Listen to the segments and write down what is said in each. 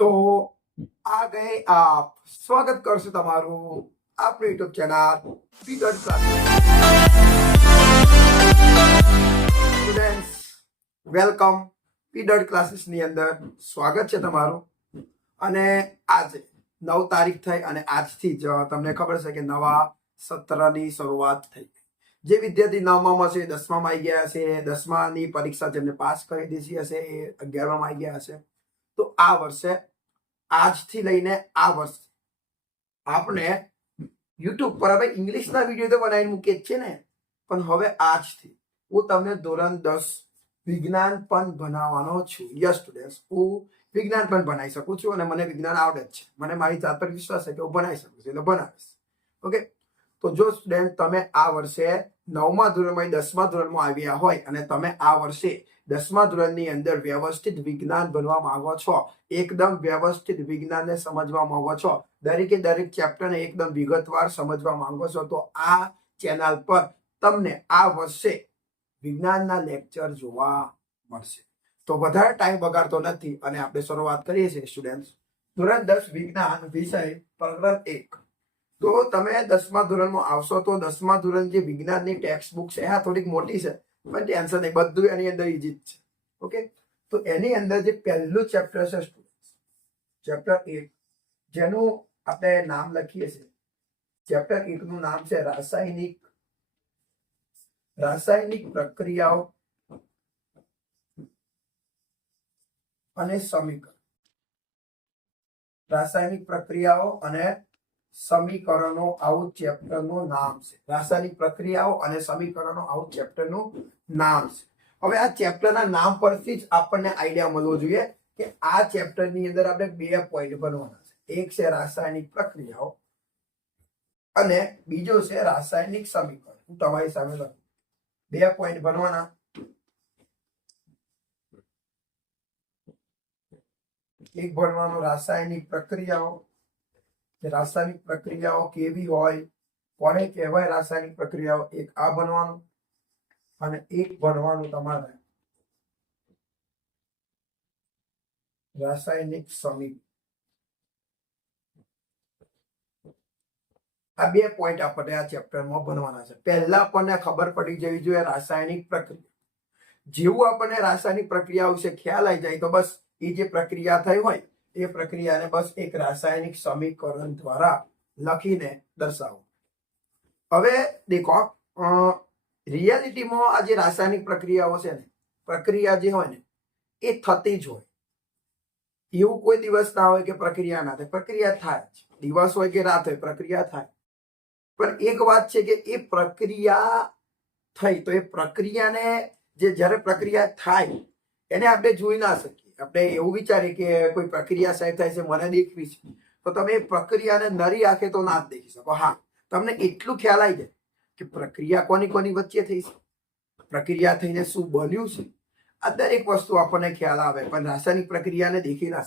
તો આ ગઈ આપ. સ્વાગત કરશું તમારું આપણું YouTube channel Peter students welcome Peter ક્લાસીસની અંદર સ્વાગત છે તમારું. અને આજે નવ તારીખ થઈ અને આજથી જ તમને ખબર છે કે નવા સત્રની શરૂઆત થઈ જે વિદ્યાર્થી નવમામાં છે દસમામાં આવી ગયા હશે, દસમાની પરીક્ષા જેમને પાસ કરી દીધી હશે એ અગિયારમાં આવી ગયા હશે. તો આ વર્ષે આજથી લઈને આ વર્ષ. આપણે યુટ્યુબ પર હવે ઇંગ્લિશના વીડિયો તો બનાવીને મૂકીએ જ છે ને. પણ હવે આજથી હું તમને ધોરણ દસ વિજ્ઞાન પણ ભણાવવાનો છું. યસ સ્ટુડન્ટ્સ હું વિજ્ઞાન પણ ભણાવી શકું છું અને મને વિજ્ઞાન આવડે જ છે. મને મારી જાત પર વિશ્વાસ છે કે હું ભણાવી શકું છું એટલે ભણાવીશ. ઓકે તો જો સ્ટુડન્ટ તમે આ વર્ષે નવમા ધોરણમાં દસમા ધોરણમાં આવ્યા હોય અને તમે આ વર્ષે દસમા ધોરણની અંદર વ્યવસ્થિત વિજ્ઞાન ભણવા માંગો છો. એકદમ વ્યવસ્થિત વિજ્ઞાનને સમજવા માંગો છો. દરેકે દરેક ચેપ્ટરને એકદમ વિગતવાર સમજવા માંગો છો તો આ ચેનલ પર તમને આ વર્ષે વિજ્ઞાનના લેક્ચર જોવા મળશે. તો વધારે ટાઈમ બગાડતો નથી અને આપણે શરૂઆત કરીએ છીએ સ્ટુડન્ટ ધોરણ દસ, વિજ્ઞાન, વિષય, પ્રકરણ એક. તો તમે દસમા ધોરણમાં આવશો તો દસમા ધોરણ જે વિજ્ઞાનની ટેક્સ્ટ બુક છે આ થોડીક મોટી છે. પણ ટેન્શન નહીં. બધું એની અંદર ઇઝી છે. ઓકે તો એની અંદર જે પહેલું ચેપ્ટર છે સ્ટુડન્ટ ચેપ્ટર એક. જેનું આપણે નામ લખીએ છીએ. ચેપ્ટર એક નું નામ છે રાસાયણિક. રાસાયણિક પ્રક્રિયાઓ અને સમીકરણ. રાસાયણિક પ્રક્રિયાઓ અને સમીકરણો આવું ચેપ્ટરનું નામ છે. રાસાયણિક પ્રક્રિયાઓ અને સમીકરણો આવું ચેપ્ટરનું નામ છે. હવે આ ચેપ્ટરના નામ પરથી જ આપણને આઈડિયા મળવો જોઈએ કે આ ચેપ્ટરની અંદર આપણે બે પોઈન્ટ બનવાના છે. એક છે રાસાયણિક પ્રક્રિયાઓ અને બીજો છે રાસાયણિક સમીકરણ. હું તમારી સામે લખું. બે પોઈન્ટ બનવાના. એક ભણવાનું રાસાયણિક પ્રક્રિયાઓ રાસાયણિક પ્રક્રિયાઓ કેવી હોય, કોને કહેવાય રાસાયણિક પ્રક્રિયાઓ, એક આ બનવાનું અને એક ભણવાનું તમારે. રાસાયણિક સમીપ આ બે પોઈન્ટ આપણને આ ચેપ્ટરમાં ભણવાના છે. પહેલા આપણને ખબર પડી જવી જોઈએ રાસાયણિક પ્રક્રિયા. જેવું આપણને રાસાયણિક પ્રક્રિયા વિશે ખ્યાલ આવી જાય તો બસ એ જે પ્રક્રિયા થઈ હોય એ પ્રક્રિયાને બસ એક રાસાયણિક સમીકરણ દ્વારા લખીને દર્શાવો. હવે દેખો રિયાલિટીમાં આ જે રાસાયણિક પ્રક્રિયાઓ છે ને, પ્રક્રિયા જે હોય ને, એ થતી જ હોય. એવું કોઈ દિવસ ના હોય કે પ્રક્રિયા ના થાય. પ્રક્રિયા થાય જ. દિવસ હોય કે રાત હોય, પ્રક્રિયા થાય. પણ એક વાત છે કે એ પ્રક્રિયા થઈ તો એ પ્રક્રિયાને જે જ્યારે પ્રક્રિયા થાય, એને આપણે જોઈ ના શકીએ. આપણે એવું વિચારીએ કે કોઈ પ્રક્રિયા સાહેબ થાય છે, મને દેખવી છે. તો તમે એ પ્રક્રિયાને નરી આંખે તો ના જ દેખી શકો. હા, તમને એટલું ખ્યાલ આવી જાય કે પ્રક્રિયા કોની કોની વચ્ચે થઈ છે? પ્રક્રિયા થઈને શું બન્યું છે? આ દરેક વસ્તુ આપણને ખ્યાલ આવે, પણ રાસાયણિક પ્રક્રિયાને દેખી ના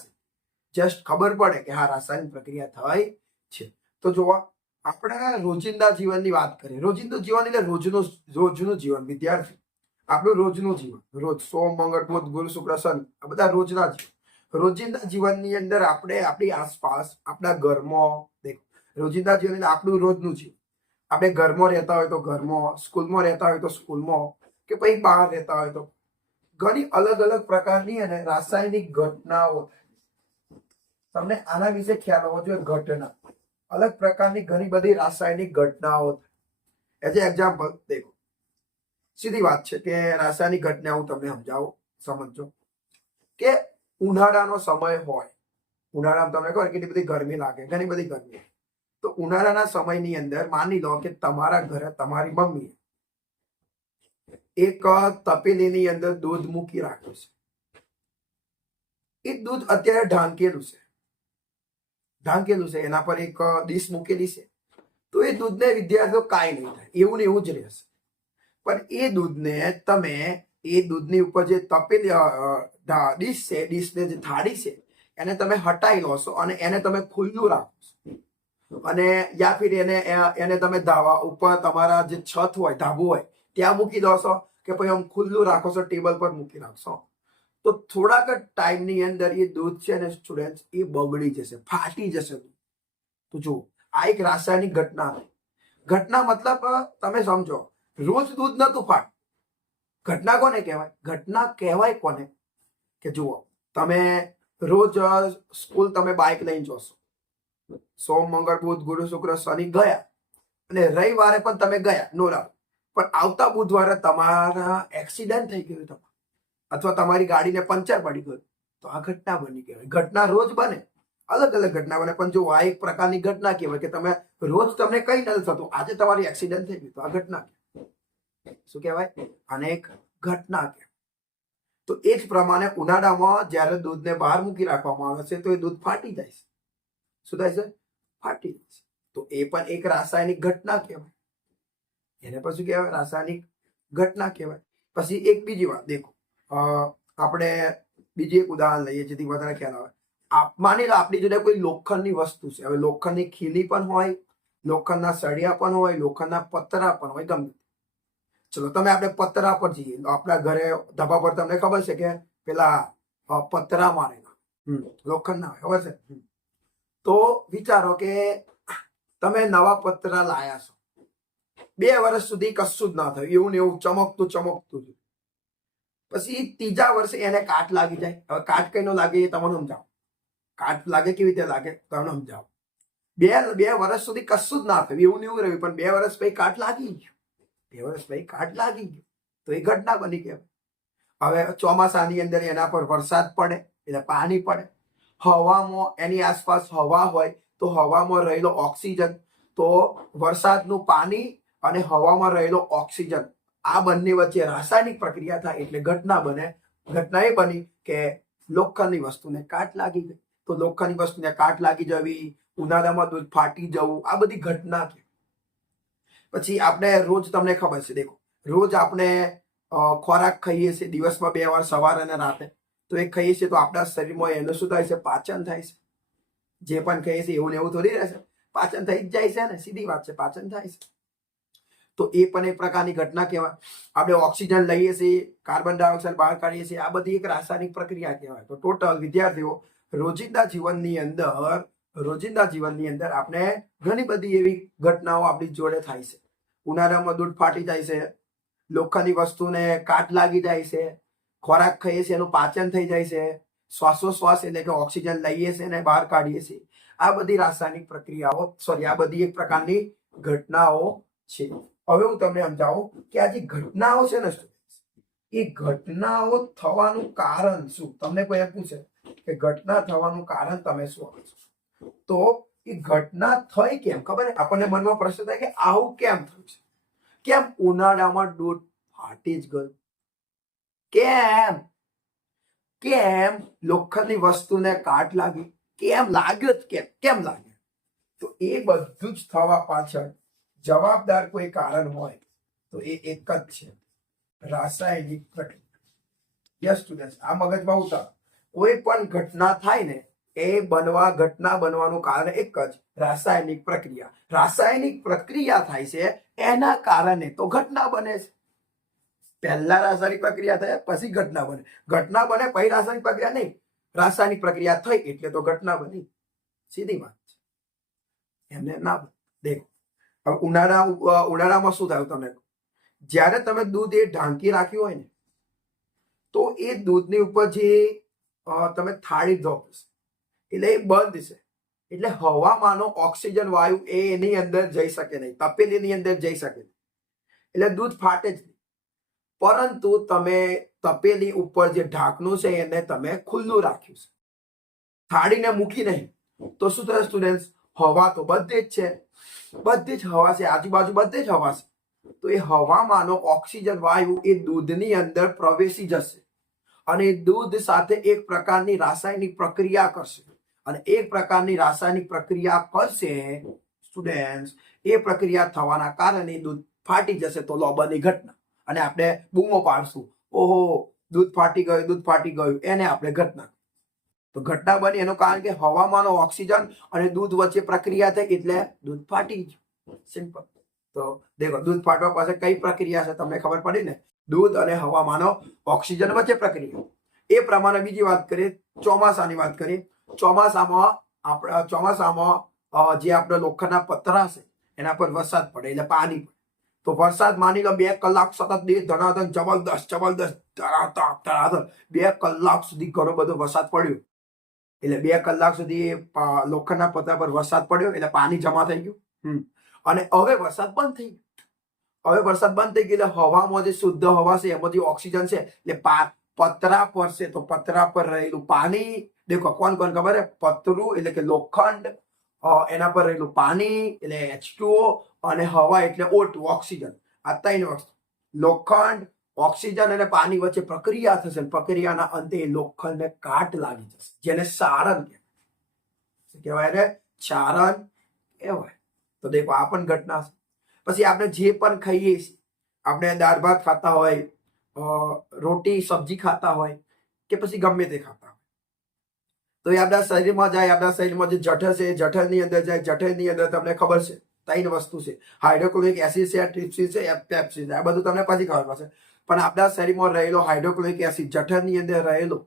જસ્ટ ખબર પડે કે હા, રાસાયણિક પ્રક્રિયા થઈ છે. તો જોવા, આપણા રોજિંદા જીવનની વાત કરીએ. રોજિંદુ જીવન એટલે રોજનું રોજનું જીવન. વિદ્યાર્થી આપણું રોજનું જીવન. રોજ સોમ, મંગળ, બુધ, ગુરુ, શુક્ર, શનિ, આ બધા રોજના જીવન રોજિંદા જીવનની અંદર આપણે આપણી આસપાસ, આપણા ઘરમાં, દેખો, રોજિંદા જીવન આપણું રોજનું જીવન. આપણે ઘરમાં રહેતા હોય તો ઘરમાં, સ્કૂલમાં રહેતા હોય તો સ્કૂલમાં, કે પછી બહાર રહેતા હોય તો. ઘણી અલગ અલગ પ્રકારની અને રાસાયણિક ઘટનાઓ તમને આના વિશે ખ્યાલ હોવો જોઈએ, ઘટના. અલગ પ્રકારની ઘણી બધી રાસાયણિક ઘટનાઓ એઝ એક્ઝામ્પલ દેખો સીધી વાત છે કે રાસાયણિક ઘટના હું તમને સમજાવું સમજો કે ઉનાળાનો સમય હોય, ઉનાળામાં તમને કહો કેટલી બધી ગરમી લાગે, ઘણી બધી ગરમી. તો ઉનાળાના સમયની અંદર માની લો કે તમારા ઘરે, તમારી મમ્મી એક તપેલીની અંદર દૂધ મૂકી રાખ્યું છે. એ દૂધ અત્યારે ઢાંકેલું છે. ઢાંકેલું છે, એના પર એક ડીશ મૂકેલી છે. તો એ દૂધને વિદ્યાર્થીઓ કાંઈ નહીં થાય, એવું ને એવું જ રહેશે. પણ એ દૂધને તમે, એ દૂધની ઉપર જે તપેલી ડીશ છે, ડીશને જે થાળી છે, એને તમે હટાવી લો છો અને એને તમે ખુલ્લું રાખો અને યા ફિર એને એને તમે ધાવા ઉપર તમારા જે છત હોય, ધાબુ હોય, ત્યાં મૂકી દો છો કે પછી આમ ખુલ્લું રાખો છો, ટેબલ પર મૂકી રાખશો તો થોડાક જ ટાઈમની અંદર એ દૂધ છે ને સ્ટુડન્ટ, એ બગડી જશે, ફાટી જશે તો જુઓ, આ એક રાસાયણિક ઘટના ઘટના મતલબ તમે સમજો રોજ દૂધ નતું ફાટ ઘટના કોને કહેવાય? ઘટના કહેવાય કોને? કે જુઓ, તમે રોજ સ્કૂલ તમે બાઇક લઈને જોશો. સોમ, મંગળ, બુધ, ગુરુ, શુક્ર, શનિ ગયા અને રવિવારે પણ તમે ગયા, નો ડાઉટ પણ આવતા બુધવારે તમારા એક્સિડન્ટ થઈ ગયું તમારું. અથવા તમારી ગાડીને પંચર પડી ગયું. તો આ ઘટના બની કહેવાય. ઘટના રોજ બને. અલગ અલગ ઘટના બને. પણ જો આ એક પ્રકારની ઘટના કહેવાય કે તમે રોજ તમને કઈ નથી થતું. આજે તમારી એક્સિડન્ટ થઈ ગયું તો આ ઘટના કહેવાય. શું કહેવાય? અને એક ઘટના કહેવાય તો એ જ પ્રમાણે ઉનાળામાં જ્યારે દૂધને બહાર મૂકી રાખવામાં આવે છે તો એ દૂધ ફાટી જાય છે. શું થાય છે? ફાટી જાય છે. તો એ પણ એક રાસાયણિક ઘટના કહેવાય. એને પછી કહેવાય? રાસાયણિક ઘટના કહેવાય. પછી એક બીજી વાત દેખો. આપણે બીજી એક ઉદાહરણ લઈએ જેથી વધારે ખ્યાલ આવે. આપ- માની લો આપણી જોડે કોઈ લોખંડની વસ્તુ છે. હવે લોખંડની ખીલી પણ હોય, લોખંડના સળિયા પણ હોય, લોખંડના પતરા પણ હોય, ગમે. ચલો, તમે આપણે પતરા પર જઈએ. આપણા ઘરે ધાબા પર તમને ખબર છે કે પેલા પતરા મારેલા. લોખંડના ખબર છે? તો વિચારો કે તમે નવા પતરા લાયા છો. બે વર્ષ સુધી કશું જ ના થયું. એવું ને એવું ચમકતું ચમકતું જ પછી ત્રીજા વર્ષે એને કાટ લાગી જાય. હવે કાટ કઈનો લાગે એ તમને સમજાવો. કાટ લાગે કેવી રીતે લાગે? તમને સમજાવો. બે બે વર્ષ સુધી કશું જ ના થયું. એવું ને એવું રહ્યું, પણ બે વર્ષ પછી કાટ લાગી ગયું. પછી કાટ લાગી ગયો. તો એ ઘટના બની કહેવાય હવે ચોમાસાની અંદર એના પર વરસાદ પડે, એટલે પાણી પડે. હવામાં, એની આસપાસ હવા હોય, તો હવામાં રહેલો ઓક્સિજન, તો વરસાદનું પાણી અને હવામાં રહેલો ઓક્સિજન, આ બંને વચ્ચે રાસાયણિક પ્રક્રિયા થાય એટલે ઘટના બને. ઘટના એ બની કે લોખંડની વસ્તુને કાટ લાગી ગઈ. તો લોખંડની વસ્તુને કાટ લાગી જવી, ઉનાળામાં દૂધ ફાટી જવું, આ બધી ઘટના છે પછી આપણે રોજ તમને ખબર છે, દેખો, રોજ આપણે ખોરાક ખાઈએ છીએ, દિવસમાં બે વાર સવાર અને રાતે. તો એ ખાઈએ છીએ તો આપણા શરીરમાં એનું શું થાય છે, પાચન થાય છે. જે પણ ખાઈએ છીએ એવું ને એવું થોડી રહેશે પાચન થઈ જ જાય છે ને, સીધી વાત છે, પાચન થાય છે. તો એ પણ એક પ્રકારની ઘટના કહેવાય. આપણે ઓક્સિજન લઈએ છીએ, કાર્બન ડાયોક્સાઇડ બહાર કાઢીએ છીએ, આ બધી એક રાસાયણિક પ્રક્રિયા કહેવાય. તો ટોટલ વિદ્યાર્થીઓ રોજિંદા જીવનની અંદર રોજિંદા જીવનની અંદર આપણે ઘણી બધી એવી ઘટનાઓ આપણી જોડે થાય છે. ઉનાળામાં દૂધ ફાટી જાય છે, લોખંડની વસ્તુને કાટ લાગી જાય છે, ખોરાક ખાઈએ છીએ એનું પાચન થઈ જાય છે, શ્વાસોશ્વાસ એટલે કે ઓક્સિજન લઈએ છીએ અને બહાર કાઢીએ છીએ. આ બધી રાસાયણિક પ્રક્રિયાઓ સોરી આ બધી એક પ્રકારની ઘટનાઓ છે. હવે હું તમને સમજાવું કે આ જે ઘટનાઓ છે ને એ ઘટનાઓ થવાનું કારણ શું? તમને કોઈ એમ પૂછે કે ઘટના થવાનું કારણ તમે શું આપો છો? તો એ ઘટના થઈ કેમ? ખબર આપણને મનમાં પ્રશ્ન થાય કે આવું કેમ થયું છે? કેમ ઉનાળામાં દૂધ ફાટી જ ગયું? કેમ? કેમ લોખંડની વસ્તુને કાટ લાગી? કેમ લાગ્યો જ કેમ? કેમ લાગ્યો? તો એ બધું જ થવા પાછળ જવાબદાર કોઈ કારણ હોય તો એ એક જ છે. રાસાયણિક પ્રક્રિયા. યસ સ્ટુડન્ટ આ મગજમાં ઉતાર. કોઈ પણ ઘટના થાય ને એ બનવા, ઘટના બનવાનું કારણ એક જ, રાસાયણિક પ્રક્રિયા. રાસાયણિક પ્રક્રિયા થાય છે એના કારણે તો ઘટના બને છે. પહેલા રાસાયણિક પ્રક્રિયા થાય, પછી ઘટના બને. ઘટના બને પછી રાસાયણિક પ્રક્રિયા નહીં. રાસાયણિક પ્રક્રિયા થઈ એટલે તો ઘટના બની. સીધી વાત છે. એમને ના. દેખો, હવે ઉનાળા ઉનાળામાં શું થયું તમને? જ્યારે તમે દૂધ એ ઢાંકી રાખ્યું હોય ને, તો એ દૂધની ઉપર જે તમે થાળી ધો એટલે એ બંધ છે. એટલે હવામાંનો ઓક્સિજન વાયુ એ એની અંદર જઈ શકે નહીં. તપેલીની અંદર જઈ શકે નહીં. એટલે દૂધ ફાટે જ નહીં. પરંતુ તમે તપેલી ઉપર જે ઢાંકણું છે એને તમે ખુલ્લું રાખ્યું છે. થાળીને મૂકી નહીં. તો શું થશે સ્ટુડન્ટ હવા તો બધે જ છે. બધી જ હવા છે. આજુબાજુ બધે જ હવા છે. તો એ હવામાંનો ઓક્સિજન વાયુ એ દૂધની અંદર પ્રવેશી જશે. અને દૂધ સાથે એક પ્રકારની રાસાયણિક પ્રક્રિયા કરશે. અને એક પ્રકારની રાસાયણિક પ્રક્રિયા કરશે સ્ટુડન્ટ એ પ્રક્રિયા થવાના કારણે દૂધ ફાટી જશે તો લોબરની ઘટના. અને આપણે બૂમો પાડશું. ઓહો, દૂધ ફાટી ગયું, દૂધ ફાટી ગયું, એને આપણે ઘટના તો ઘટના બની એનું કારણ કે હવામાંનો ઓક્સિજન અને દૂધ વચ્ચે પ્રક્રિયા થઈ એટલે દૂધ ફાટી ગયું. સિમ્પલ તો દેખો, દૂધ ફાટવા પાસે કઈ પ્રક્રિયા છે તમને ખબર પડી ને? દૂધ અને હવામાંનો ઓક્સિજન વચ્ચે પ્રક્રિયા. એ પ્રમાણે બીજી વાત કરીએ, ચોમાસાની વાત કરીએ. ચોમાસામાં આપણા ચોમાસામાં જે આપણે લોખંડના પતરા છે, એના પર વરસાદ પડે એટલે પાણી પડે. તો વરસાદ માની લો બે કલાક સતત બે ધનાધન જબરદસ્ત જબરદસ્ત ધરાધક ધરાધક બે કલાક સુધી ઘણો બધો વરસાદ પડ્યો. એટલે બે કલાક સુધી લોખંડના પતરા પર વરસાદ પડ્યો એટલે પાણી જમા થઈ ગયું. હમ. અને હવે વરસાદ બંધ થઈ ગયો. હવે વરસાદ બંધ થઈ ગયો એટલે હવામાં જે શુદ્ધ હવા છે, એમાંથી ઓક્સિજન છે, એટલે પતરા પર છે, તો પતરા પર રહેલું પાણી દેખો, કોણ કોણ ખબર હે? પતરું એટલે કે લોખંડ એના પર રહેલું પાણી એટલે એચ અને હવા એટલે ઓટ ઓક્સિજન. આ ત્રણ વસ્તુ. લોખંડ, ઓક્સિજન અને પાણી વચ્ચે પ્રક્રિયા થશે પ્રક્રિયાના અંતે લોખંડને કાટ લાગી જશે. જેને સારણ કહેવાય. કહેવાય રે ચારણ કહેવાય. તો દેખો, આ પણ ઘટના છે. પછી આપણે જે પણ ખાઈએ આપણે દાળ ભાત ખાતા હોય રોટી, સબ્જી ખાતા હોય, કે પછી ગમે તે ખાતા તો એ આપણા શરીરમાં જાય, આપણા શરીરમાં જે જઠર છે, એ જઠરની અંદર જાય, જઠરની અંદર તમને ખબર છે, ત્રણ વસ્તુ છે. હાઇડ્રોક્લોરિક એસિડ છે ટ્રિપ્સિન છે પેપ્સિન આ બધું તમને પછી ખબર પડશે. પણ આપણા શરીરમાં રહેલો હાઇડ્રોક્લોરિક એસિડ, જઠરની અંદર રહેલો,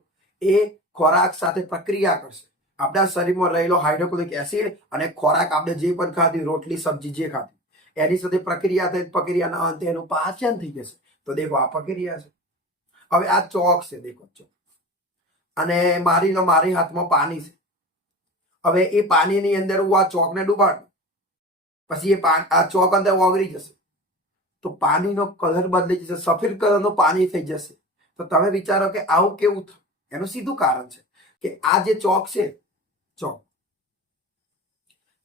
એ ખોરાક સાથે પ્રક્રિયા કરશે. આપણા શરીરમાં રહેલો હાઇડ્રોક્લોરિક એસિડ અને ખોરાક આપણે જે પણ ખાધી, રોટલી, સબ્જી, જે ખાધી, એની સાથે પ્રક્રિયા થઈ, પ્રક્રિયાના અંતે એનું પાચન થઈ જશે. તો દેખો, આ પ્રક્રિયા છે. હવે આ ચોક છે, દેખો, ચોક. અને મારી લો મારી હાથમાં પાણી છે. હવે એ પાણીની અંદર હું આ ચોકને ડૂબાડ. પછી એ આ ચોક અંદર ઓગળી જશે. તો પાણીનો કલર બદલી જશે, સફેદ કલરનું પાણી થઈ જશે. તો તમે વિચારો કે આવું કેવું થયું? એનું સીધું કારણ છે કે આ જે ચોક છે, ચોક.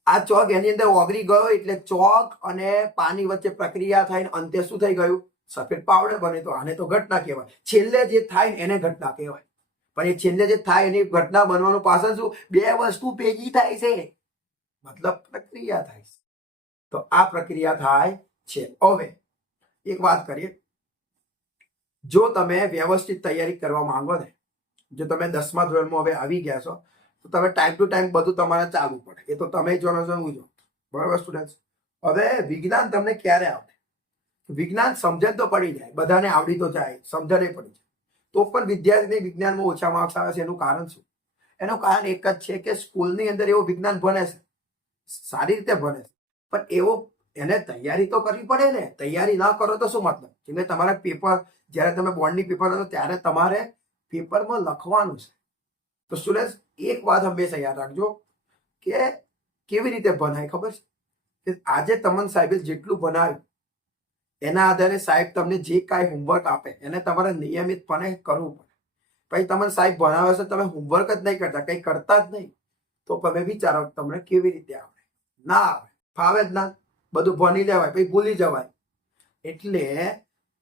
આ ચોક એની અંદર ઓગળી ગયો એટલે ચોક અને પાણી વચ્ચે પ્રક્રિયા થઈને અંતે શું થઈ ગયું? સફેદ પાવડર બને તો આને તો ઘટના કહેવાય. છેલ્લે જે થાય એને ઘટના કહેવાય. પણ એ છેલ્લે જે થાય એની ઘટના બનવાનું પાછળ શું? બે વસ્તુ ભેગી થાય છે. મતલબ પ્રક્રિયા થાય છે. તો આ પ્રક્રિયા થાય છે. હવે એક વાત કરીએ. જો તમે વ્યવસ્થિત તૈયારી કરવા માંગો ને, જો તમે દસમા ધોરણમાં હવે આવી ગયા છો, તો તમે ટાઈમ ટુ ટાઈમ બધું તમારે ચાલવું પડે. એ તો તમે જોનો છો હું જો બરાબર સ્ટુડન્ટ હવે વિજ્ઞાન તમને ક્યારે આવડે વિજ્ઞાન સમજણ તો પડી જાય. બધાને આવડી તો જાય. સમજણે પડી જાય. તો પણ વિદ્યાર્થીને વિજ્ઞાનમાં ઓછા માર્ક્સ આવે છે, એનું કારણ શું? એનું કારણ એક જ છે કે સ્કૂલની અંદર એવો વિજ્ઞાન ભણે છે. સારી રીતે ભણે છે. પણ એવો એને તૈયારી તો કરવી પડે ને. તૈયારી ના કરો તો શું મતલબ? જેમ તમારા પેપર જ્યારે તમે બોર્ડની પેપર હતો ત્યારે તમારે પેપરમાં લખવાનું છે. તો સ્ટુડન્ટ એક વાત હંમેશા યાદ રાખજો કે કેવી રીતે ભણાય ખબર છે? કે આજે તમન સાહેબે જેટલું ભણાવ્યું એના આધારે સાહેબ તમને જે કાંઈ હોમવર્ક આપે, એને તમારે નિયમિતપણે કરવું પડે. પછી તમને સાહેબ ભણાવે છે, તમે હોમવર્ક જ નહીં કરતા, કંઈ કરતા જ નહીં. તો તમે વિચારો તમને કેવી રીતે આવડે. ના આવે ફાવે જ ના. બધું ભણી લેવાય, પછી ભૂલી જવાય. એટલે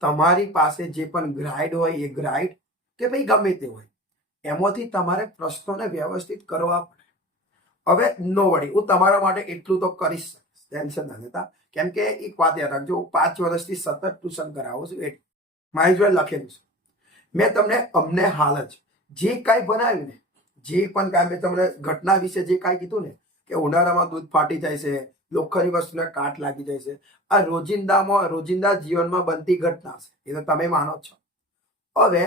તમારી પાસે જે પણ ગ્રાઇડ હોય, એ ગ્રાઇડ કે ભાઈ ગમે તે હોય, એમાંથી તમારે પ્રશ્નોને વ્યવસ્થિત કરવા પડે. હવે નો વળી હું તમારા માટે એટલું તો કરીશ. ટેન્શન ના લેતા. કેમ કે એક વાત યાદ રાખજો પાંચ વર્ષથી સતત ટ્યુશન કરાવું છું એટલે મારી જોડે લખેલું છે. મેં તમને અમને હાલ જ જે કાંઈ બનાવ્યું ને, જે પણ કાંઈ મેં તમને ઘટના વિશે જે કાંઈ કીધું ને, કે ઉનાળામાં દૂધ ફાટી જાય છે, લોખંડની વસ્તુને કાટ લાગી જાય છે, આ રોજિંદામાં, રોજિંદા જીવનમાં બનતી ઘટના છે, એ તો તમે માનો છો. હવે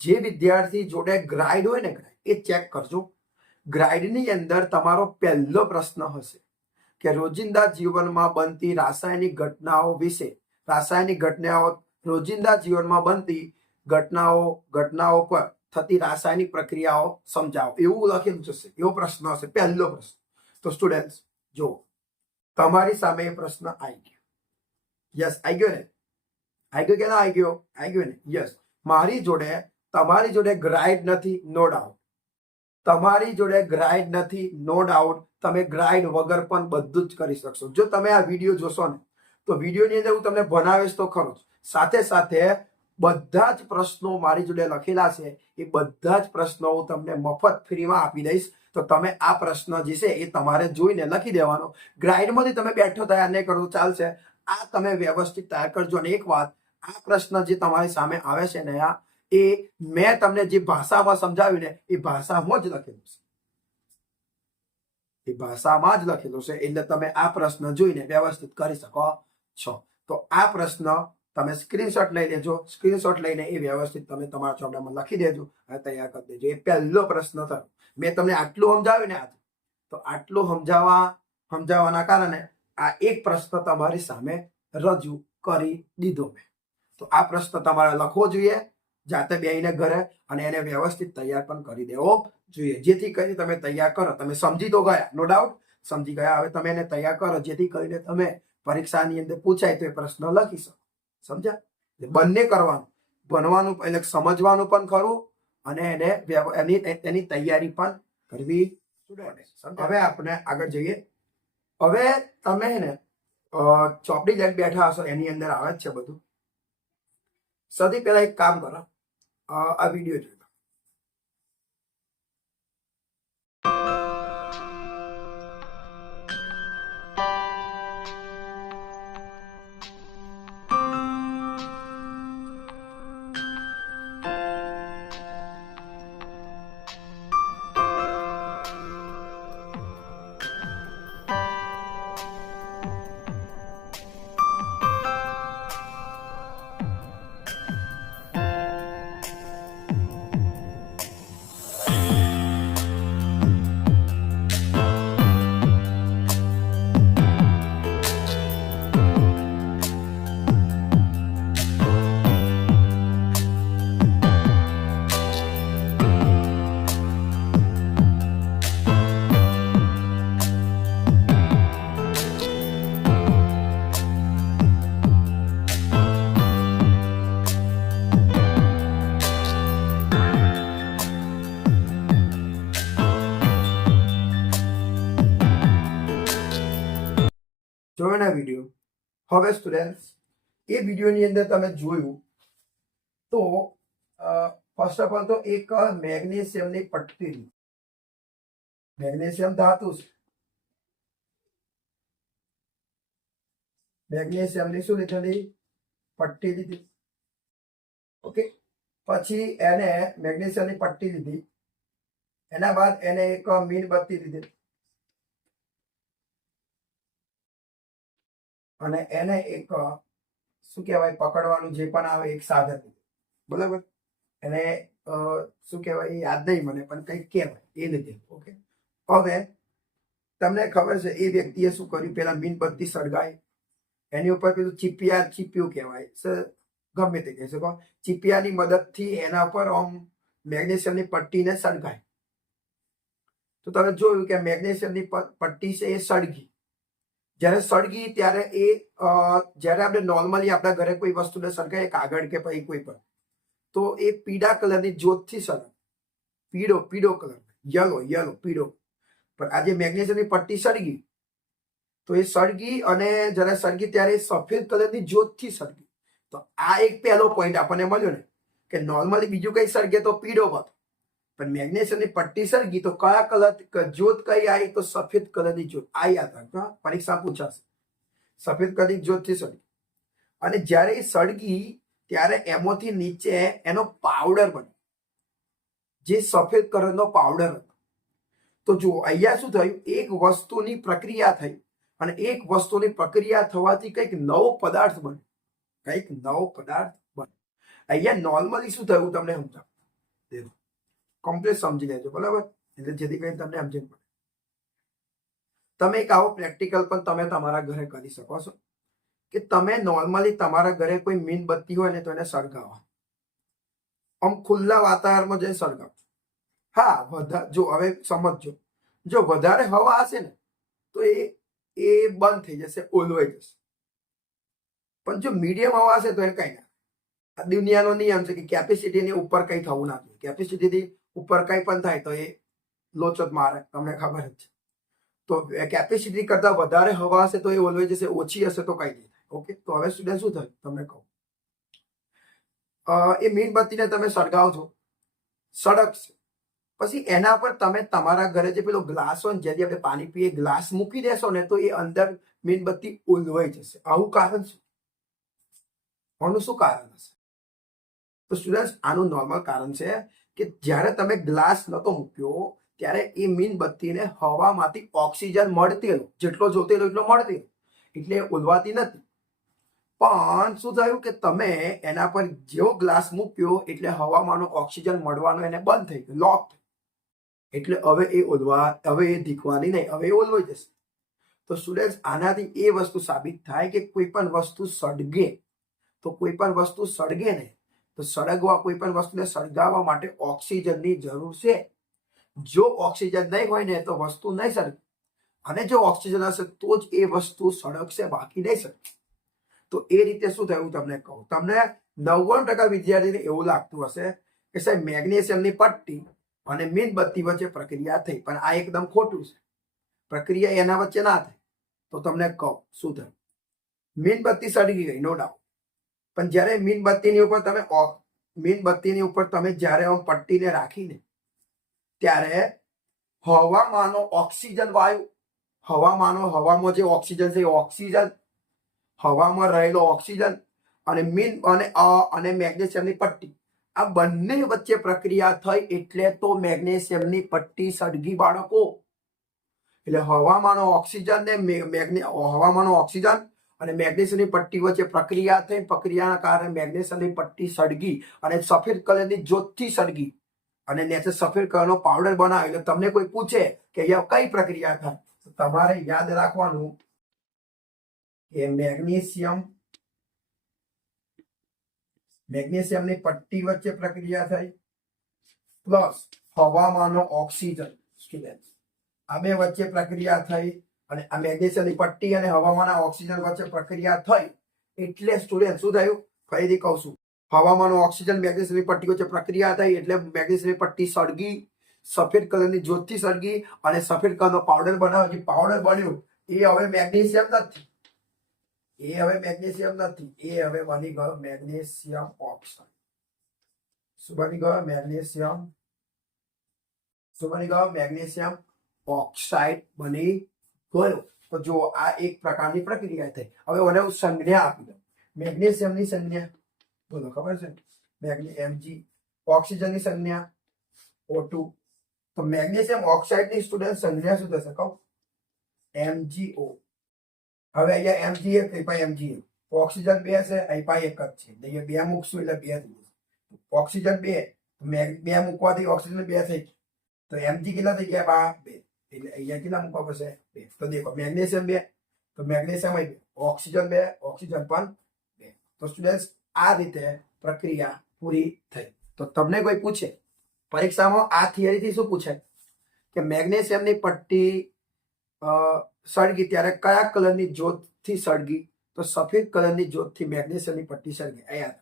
જે વિદ્યાર્થી જોડે ગ્રાઇડ હોય ને ગ્રાઇડ એ ચેક કરજો. ગ્રાઇડની અંદર તમારો પહેલો પ્રશ્ન હશે. કે રોજિંદા જીવનમાં બનતી રાસાયણિક ઘટનાઓ વિશે, રાસાયણિક ઘટનાઓ, રોજિંદા જીવનમાં બનતી ઘટનાઓ ઘટનાઓ પર થતી રાસાયણિક પ્રક્રિયાઓ સમજાવો. એવું લખેલું જશે એવો પ્રશ્ન હશે. પહેલો પ્રશ્ન. તો સ્ટુડન્ટ જો તમારી સામે એ પ્રશ્ન આવી ગયો. યસ આવી ગયો ને? આવી ગયો કે આવી ગયો? આવી ગયો ને? યસ મારી જોડે, તમારી જોડે ગ્રાઇડ નથી. નો ડાઉટ તમારી જોડે ગ્રાઇડ નથી નો ડાઉટ તમે ગ્રાઇડ વગર પણ બધું જ કરી શકશો. જો તમે આ વીડિયો જોશો ને, તો વિડીયોની અંદર હું તમને ભણાવીશ તો ખરો. સાથે સાથે બધા જ પ્રશ્નો મારી જોડે લખેલા છે, એ બધા જ પ્રશ્નો હું તમને મફત ફ્રીમાં આપી દઈશ. તો તમે આ પ્રશ્ન જે છે એ તમારે જોઈને લખી દેવાનો. ગ્રાઇડમાંથી તમે બેઠો તૈયાર નહીં કરો, ચાલશે. આ તમે વ્યવસ્થિત તૈયાર કરજો. અને એક વાત, આ પ્રશ્ન જે તમારી સામે આવે છે ને આ એ મેં તમને જે ભાષામાં સમજાવ્યું ને, એ ભાષામાં જ લખેલું છે. એ ભાષામાં જ લખેલું છે, એટલે તમે આ પ્રશ્ન જોઈને વ્યવસ્થિત કરી શકો છો. તો આ પ્રશ્ન તમે સ્ક્રીનશોટ લઈ લેજો. સ્ક્રીનશોટ લઈને એ વ્યવસ્થિત તમે તમારા ચોપડામાં લખી દેજો અને તૈયાર કરી દેજો. એ પહેલો પ્રશ્ન થયો. મેં તમને આટલું સમજાવ્યું ને આજે. તો આટલું સમજાવવા, સમજાવવાના કારણે આ એક પ્રશ્ન તમારી સામે રજૂ કરી દીધો મેં. તો આ પ્રશ્ન તમારે લખવો જોઈએ. જાતે બેહીને ઘરે અને એને વ્યવસ્થિત તૈયાર પણ કરી દેવો જોઈએ, જેથી કરીને તમે તૈયાર કરો. તમે સમજી તો ગયા નો ડાઉટ સમજી ગયા. હવે તમે એને તૈયાર કરો. જેથી કરીને તમે પરીક્ષાની અંદર પૂછાય તો એ પ્રશ્ન લખી શકો. સમજ્યા? બંને કરવાનું. ભણવાનું એટલે સમજવાનું પણ ખરું અને એને એની એની તૈયારી પણ કરવી હવે આપણે આગળ જઈએ. હવે તમે ને ચોપડી જેમ બેઠા હશો. એની અંદર આવે જ છે બધું. સૌથી પહેલા એક કામ કરો. અ, આ વીડિયો જોઈ લો જોયો ને વીડિયો. હવે સ્ટુડન્ટ એ વિડીયોની અંદર તમે જોયું તો ફર્સ્ટ ઓફ ઓલ તો એક મેગ્નેશિયમની પટ્ટી. મેગ્નેશિયમ ધાતુ છે. મેગ્નેશિયમની શું લીધેલી? પટ્ટી લીધી. ઓકે? પછી એને મેગ્નેશિયમની પટ્ટી લીધી. એના બાદ એને એક મીણબત્તી લીધી. અને એને એક શું કહેવાય પકડવાનું જે પણ આવે એક સાધન. બરાબર. એને શું કહેવાય એ યાદ નહીં મને પણ કંઈક કહેવાય એ લીધે ઓકે? હવે તમને ખબર છે એ વ્યક્તિએ શું કર્યું? પેલા મીનબત્તી સળગાઈ. એની ઉપર પેલું ચીપિયા ચીપિયું કહેવાય. સર ગમે તે કહી શકો. ચીપિયાની મદદથી એના પર આમ મેગ્નેશિયમની પટ્ટીને સળગાય તો તમે જોયું કે મેગ્નેશિયમની પટ્ટી છે એ સળગી. જ્યારે સળગી ત્યારે એ જ્યારે આપણે નોર્મલી આપણા ઘરે કોઈ વસ્તુને સળગાય કાગળ કે પછી કોઈ પણ, તો એ પીળા કલરની જ્યોતથી સળગ. પીળો પીળો કલર. યલો યલો પીળો. પણ આજે મેગ્નેશિયમની પટ્ટી સળગી. તો એ સળગી અને જ્યારે સળગી ત્યારે સફેદ કલરની જ્યોતથી સળગી. તો આ એક પહેલો પોઈન્ટ આપણને મળ્યો ને, કે નોર્મલી બીજું કઈ સળગે તો પીળો હતો પણ મેગ્નેશિયમની પટ્ટી સળગી તો કયા કલર જ્યોત કઈ આવી, તો સફેદ કલરની જ્યોત. આ યાદ રાખજો પરીક્ષા પૂછાશે. સફેદ કલરની જ્યોતથી સળગી. અને જ્યારે એ સળગી, ત્યારે એમાંથી નીચે એનો પાવડર બન્યો જે સફેદ કલરનો પાવડર હતો. તો જુઓ, અહીંયા શું થયું? એક વસ્તુની પ્રક્રિયા થઈ. અને એક વસ્તુની પ્રક્રિયા થવાથી કંઈક નવો પદાર્થ બન્યો. કંઈક નવો પદાર્થ બન્યો. અહીંયા નોર્મલી શું થયું? તમને સમજાવ. કમ્પ્લીટ સમજી લેજો, બરાબર? એટલે જેથી કરીને તમને સમજણ પડે. તમે એક આવો પ્રેક્ટિકલ પણ તમે તમારા ઘરે કરી શકો છો. કે તમે નોર્મલી તમારા ઘરે કોઈ મીણબત્તી હોય ને તો એને સળગાવો. આમ ખુલ્લા વાતાવરણમાં જઈને સળગાવો. હા વધારે જો હવે સમજજો. જો વધારે હવા હશે ને, તો એ એ બંધ થઈ જશે, ઓલવાઈ જશે. પણ જો મીડિયમ હવા હશે તો એ કઈ ના. દુનિયાનો નિયમ છે કે કેપેસિટીની ઉપર કઈ થવું ના જોઈએ. કેપેસિટીથી ઉપર કઈ પણ થાય તો એ લોચો મારે, તમને ખબર જ છે. તો કેપેસિટી કરતા વધારે હવા હશે તો એ ઓલવાઈ જશે ઓછી હશે તો કઈ નહીં થાય ઓકે તો હવે સ્ટુડન્ટ શું થાય? તમને કહું. એ મીણબત્તીને તમે સળગાવો છો. સળગશે પછી એના પર તમે તમારા ઘરે જે પેલો ગ્લાસ હોય જેથી આપણે પાણી પીએ ગ્લાસ મૂકી દેશો ને, તો એ અંદર મીણબત્તી ઓલવાઈ જશે. આવું કારણ શું? આનું શું કારણ હશે? તો સ્ટુડન્ટ આનું નોર્મલ કારણ છે કે જ્યારે તમે ગ્લાસ નતો મૂક્યો, ત્યારે એ મીણબત્તીને હવામાંથી ઓક્સિજન મળતેલો જેટલો જોતેલો એટલો મળતેલો એટલે એ ઓલવાતી નથી. પણ શું થયું કે તમે એના પર જેવો ગ્લાસ મૂક્યો, એટલે હવામાંનો ઓક્સિજન મળવાનો એને બંધ થઈ ગયો લોક એટલે હવે એ ઓલવા, હવે એ દીખવાની નહીં, હવે એ ઓલવાઈ જશે. તો સુરેશ આનાથી એ વસ્તુ સાબિત થાય કે કોઈ પણ વસ્તુ સળગે. તો કોઈ પણ વસ્તુ સળગે ને તો સળગવા કોઈ પણ વસ્તુને સળગાવવા માટે ઓક્સિજનની જરૂર છે. જો ઓક્સિજન નહીં હોય ને તો વસ્તુ નહીં સળગે. અને જો ઓક્સિજન હશે તો જ એ વસ્તુ સળગશે, બાકી નહીં સળગે. તો એ રીતે શું થયું તમને કહું? તમને નવ્વાણું ટકા વિદ્યાર્થીને એવું લાગતું હશે કે સાહેબ મેગ્નેશિયમની પટ્ટી અને મીણબત્તી વચ્ચે પ્રક્રિયા થઈ, પણ આ એકદમ ખોટું છે. પ્રક્રિયા એના વચ્ચે ના થઈ તો તમને કહું, શું થયું? મીણબત્તી સળગી ગઈ નો ડાઉટ પણ જ્યારે મીણબત્તીની ઉપર તમે મીનબત્તીની ઉપર તમે જ્યારે આમ પટ્ટીને રાખીને, ત્યારે હવામાંનો ઓક્સિજન વાયુ, હવામાંનો, હવામાં જે ઓક્સિજન છે એ ઓક્સિજન, હવામાં રહેલો ઓક્સિજન અને મીન અને અ અને મેગ્નેશિયમની પટ્ટી, આ બંને વચ્ચે પ્રક્રિયા થઈ એટલે તો મેગ્નેશિયમની પટ્ટી સળગી બાળકો. એટલે હવામાંનો ઓક્સિજન ને મેગ્ને, હવામાંનો ઓક્સિજન અને મેગ્નેશિયમની પટ્ટી વચ્ચે પ્રક્રિયા થઈ. પ્રક્રિયાના કારણે મેગ્નેશિયમની પટ્ટી સળગી અને સફેદ કલરની જ્યોતથી સળગી. અને નેચે સફેદ કલરનો પાવડર બનાવ્યો. એટલે તમને કોઈ પૂછે કે અહીંયા કઈ પ્રક્રિયા થાય. તમારે યાદ રાખવાનું કે મેગ્નેશિયમ, મેગ્નેશિયમની પટ્ટી વચ્ચે પ્રક્રિયા થઈ પ્લસ હવામાંનો ઓક્સિજન. આ બે વચ્ચે પ્રક્રિયા થઈ. અને આ મેગ્નેશિયમની પટ્ટી અને હવામાંના ઓક્સિજન વચ્ચે પ્રક્રિયા થઈ એટલે સ્ટુડન્ટ શું થયું? ફરીથી કહું છું. હવામાં ઓક્સિજન મેગ્નેશિયમની પટ્ટી વચ્ચે પ્રક્રિયા થઈ એટલે મેગ્નેશિયમની પટ્ટી સળગી, સફેદ કલરની જ્યોતથી સળગી અને સફેદ કલરનો પાવડર બનાવ્યો. જે પાવડર બન્યું એ હવે મેગ્નેશિયમ નથી. એ હવે મેગ્નેશિયમ નથી. એ હવે બની ગયો મેગ્નેશિયમ ઓક્સાઇડ. શું બની ગયો? મેગ્નેશિયમ. શું બની ગયો? મેગ્નેશિયમ ઓક્સાઇડ બની ગયો. તો જો આ એક પ્રકારની પ્રક્રિયા થઈ. હવે મને હું સંજ્ઞા આપી દઉં. મેગ્નેશિયમની સંજ્ઞા. બોલો, ખબર છે? મેગ્ને એમજી ઓક્સિજનની સંજ્ઞા ઓ ટુ તો મેગ્નેશિયમ ઓક્સાઇડની સ્ટુડન્ટ સંજ્ઞા શું થશે? કહું. એમજીઓ હવે અહીંયા એમજી એક, અહીં એમજી ઓક્સિજન બે છે, અહીં પાસે એક જ છે. અહીંયા બે મૂકશું એટલે બે થઈ જશે ઓક્સિજન બે. બે મૂકવાથી ઓક્સિજન બે થઈ તો એમજી કેટલા થઈ ગયા? બા બે. એટલે અહીંયા કેટલા મૂકવા પડશે બે તો દેખો મેગ્નેશિયમ બે તો મેગ્નેશિયમ ઓક્સિજન બે ઓક્સિજન પણ બે તો સ્ટુડન્ટ આ રીતે પ્રક્રિયા પૂરી થઈ તો તમને કોઈ પૂછે પરીક્ષામાં આ થિયરીથી શું પૂછે કે મેગ્નેશિયમની પટ્ટી સળગી ત્યારે કયા કલરની જ્યોતથી સળગી તો સફેદ કલરની જ્યોતથી મેગ્નેશિયમની પટ્ટી સળગી અહીંયા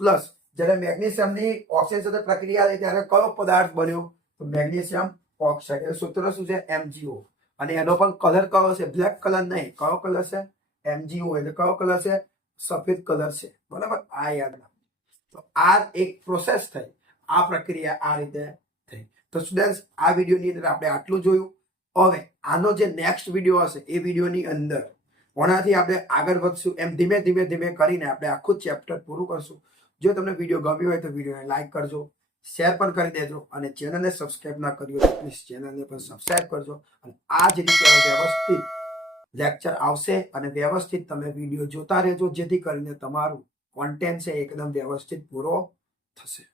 પ્લસ જ્યારે મેગ્નેશિયમની ઓક્સિજન સાથે પ્રક્રિયા થઈ ત્યારે કયો પદાર્થ બન્યો તો મેગ્નેશિયમ ઓક્સાઇડ એટલે સૂત્ર શું છે? એમજીઓ અને એનો પણ કલર કયો છે? બ્લેક કલર નહીં. કયો કલર છે? એમજીઓ એટલે કયો કલર છે? સફેદ કલર છે. બરાબર? આ યાદ રાખજો. તો આ એક પ્રોસેસ થઈ. આ પ્રક્રિયા આ રીતે થઈ. તો સ્ટુડન્ટ્સ આ વિડીયોની અંદર આપણે આટલું જોયું. હવે, આનો જે નેક્સ્ટ વીડિયો હશે, એ વિડીયોની અંદર ઓનાથી આપણે આગળ વધશું. એમ ધીમે ધીમે ધીમે કરીને આપણે આખું ચેપ્ટર પૂરું કરશું. જો તમને વીડિયો ગમ્યો હોય તો વિડીયોને લાઈક કરજો. શેર પણ કરી દેજો અને ચેનલને સબસ્ક્રાઇબ ના કર્યો હોય પ્લીઝ ચેનલને પણ સબસ્ક્રાઈબ કરજો. અને આ જ રીતે વ્યવસ્થિત લેક્ચર આવશે અને વ્યવસ્થિત તમે વીડિયો જોતા રહેજો, જેથી કરીને તમારું કોન્ટેન્ટ છે એકદમ વ્યવસ્થિત પૂરો થશે.